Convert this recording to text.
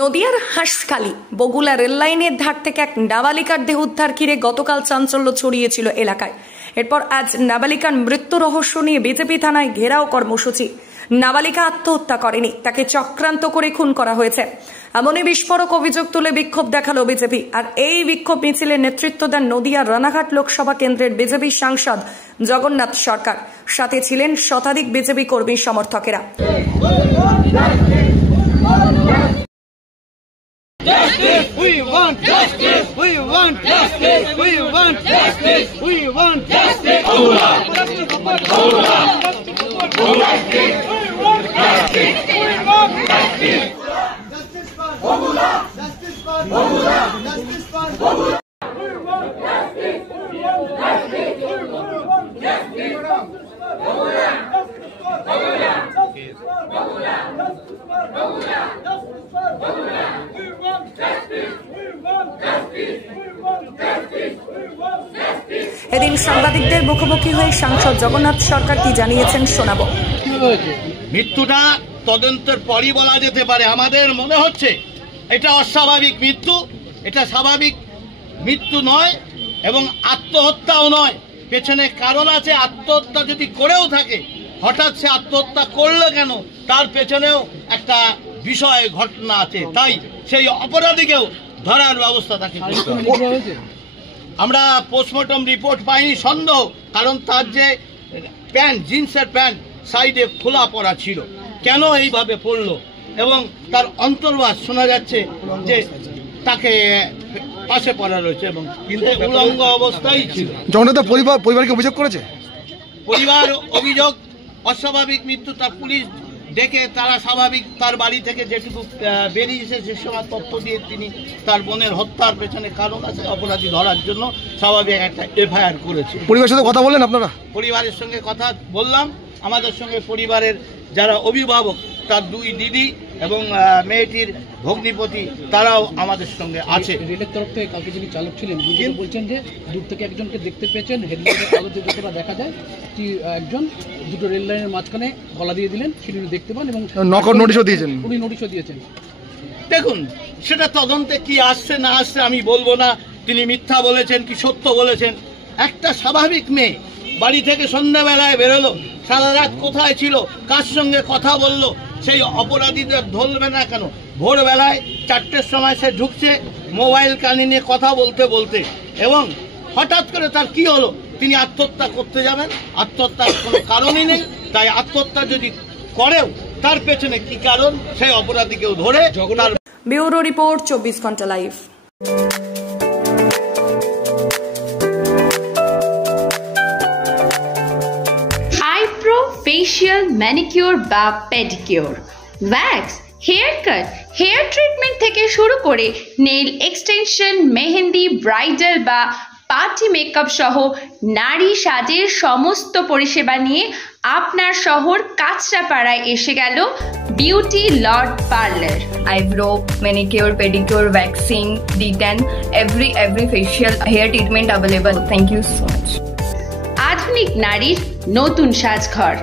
নদিয়ার হাঁসখালি বগুলা রেললাইনের ধার থেকে এক নাবালিকার দেহ উদ্ধার ঘিরে গতকাল চাঞ্চল্য ছড়িয়েছিল এলাকায়। এরপর আজ নাবালিকার মৃত্যু রহস্য নিয়ে বিজেপি থানায় ঘেরাও কর্মসূচি। নাবালিকা আত্মহত্যা করেনি, তাকে চক্রান্ত করে খুন করা হয়েছে, এমনই বিস্ফোরক অভিযোগ তুলে বিক্ষোভ দেখালো বিজেপি। আর এই বিক্ষোভ মিছিলের নেতৃত্ব দেন নদিয়ার রানাঘাট লোকসভা কেন্দ্রের বিজেপি সাংসদ জগন্নাথ সরকার। সাথে ছিলেন শতাধিক বিজেপি কর্মী সমর্থকেরা। Justice! We want justice! We want justice! We want justice! We want justice! Bogula! Bogula! Justice! We want justice! We want justice! Justice for Bogula! Justice for Bogula! Justice for Bogula! We want justice! We want justice! We want justice! Bogula! Justice for Bogula! Justice for Bogula! Justice for Bogula! Justice for Bogula! We want justice! We want justice! We want justice! We want justice! এদিন সাংবাদিকদের মুখোমুখি হয়ে সাংসদ জগন্নাথ সরকার কি জানিয়েছেন শোনাবো। মৃত্যুটা তদন্তের পরই বলা যেতে পারে। আমাদের মনে হচ্ছে এটা অস্বাভাবিক মৃত্যু, এটা স্বাভাবিক মৃত্যু নয় এবং আত্মহত্যাও নয়। পেছনে কারণ আছে। আত্মহত্যা যদি করেও থাকে, হঠাৎ সে আত্মহত্যা করলো কেন, তার পেছনেও একটা বিষয় ঘটনা আছে। তাই সেই অপরাধীকেও ধরার ব্যবস্থা তাকে করতে হবে। আমরা পোস্টমর্টম রিপোর্ট পাইনি সন্দেহ, কারণ তার যে প্যান্ট, জিন্সের প্যান্ট সাইডে খোলা পড়া ছিল, কেন এইভাবে পড়লো, এবং তার অন্তর্বাস শোনা যাচ্ছে যে তাকে পাশে পড়া রয়েছে এবং কিন্তু উলঙ্গ অবস্থায় ছিল। জগন্নাথ পরিবারকে অভিযোগ করেছে, পরিবার অভিযোগ অস্বাভাবিক মৃত্যু। তার পুলিশ ডেকে তারা স্বাভাবিক তার বাড়ি থেকে যেটুকু বেরিয়েছে সে সময় তথ্য দিয়ে তিনি তার বোনের হত্যার পেছনে কারণ আছে, অপরাধী ধরার জন্য স্বাভাবিক একটা এফআইআর করেছে। পরিবারের সাথে কথা বললেন আপনারা? পরিবারের সঙ্গে কথা বললাম। আমাদের সঙ্গে পরিবারের যারা অভিভাবক, তার দুই দিদি এবং মেয়েটির ভগ্নিপতি, তারাও আমাদের সঙ্গে আছে। রেলের তরফ থেকে কালকে যিনি চালক ছিলেন তিনি বলছেন যে দূর থেকে একজনকে দেখতে পেয়েছেন, হেডলাইটের আলোতে যতটা দেখা যায় কি একজন দুটো রেল লাইনের মাঝখানে গলা দিয়ে দিলেন, সেটি দেখতে পান এবং নকল নোটিশও দিয়েছেন। উনি নোটিশও দিয়েছেন। দেখুন, সেটা তদন্তে কি আসছে না আসছে আমি বলবো না, তিনি মিথ্যা বলেছেন কি সত্য বলেছেন। একটা স্বাভাবিক মেয়ে বাড়ি থেকে সন্ধ্যাবেলায় বেরোলো, সারা রাত কোথায় ছিল, কার সঙ্গে কথা বললো, সেই অপরাধীদের ধরবে না কেন? ভোরবেলায় 4টের সময় সে ঢুকছে মোবাইল কানে নিয়ে কথা বলতে বলতে, এবং হঠাৎ করে তার কি হলো, তিনি আত্মহত্যা করতে যাবেন। আত্মহত্যার কোনো কারণই নেই। তাই আত্মহত্যা যদি করেও তার পেছনে কি কারণ, সেই অপরাধীকেও ধরে। ব্যুরো রিপোর্ট, 24 ঘন্টা লাইভ। ফেশিয়াল, ম্যানিকিউর বা pedicure, wax, hair cut, hair treatment থেকে শুরু করে নেইল এক্সটেনশন, মেহেন্দি, ব্রাইডাল বা পার্টি মেকআপ সহ নারী সাজের সমস্ত পরিষেবা নিয়ে আপনার শহর কাঁচরাপাড়ায় এসে গেল beauty Lord parlour. Eyebrow, manicure, pedicure, waxing, detain, every facial hair treatment available. Thank you so much. আধুনিক নারীর নতুন সাজঘর।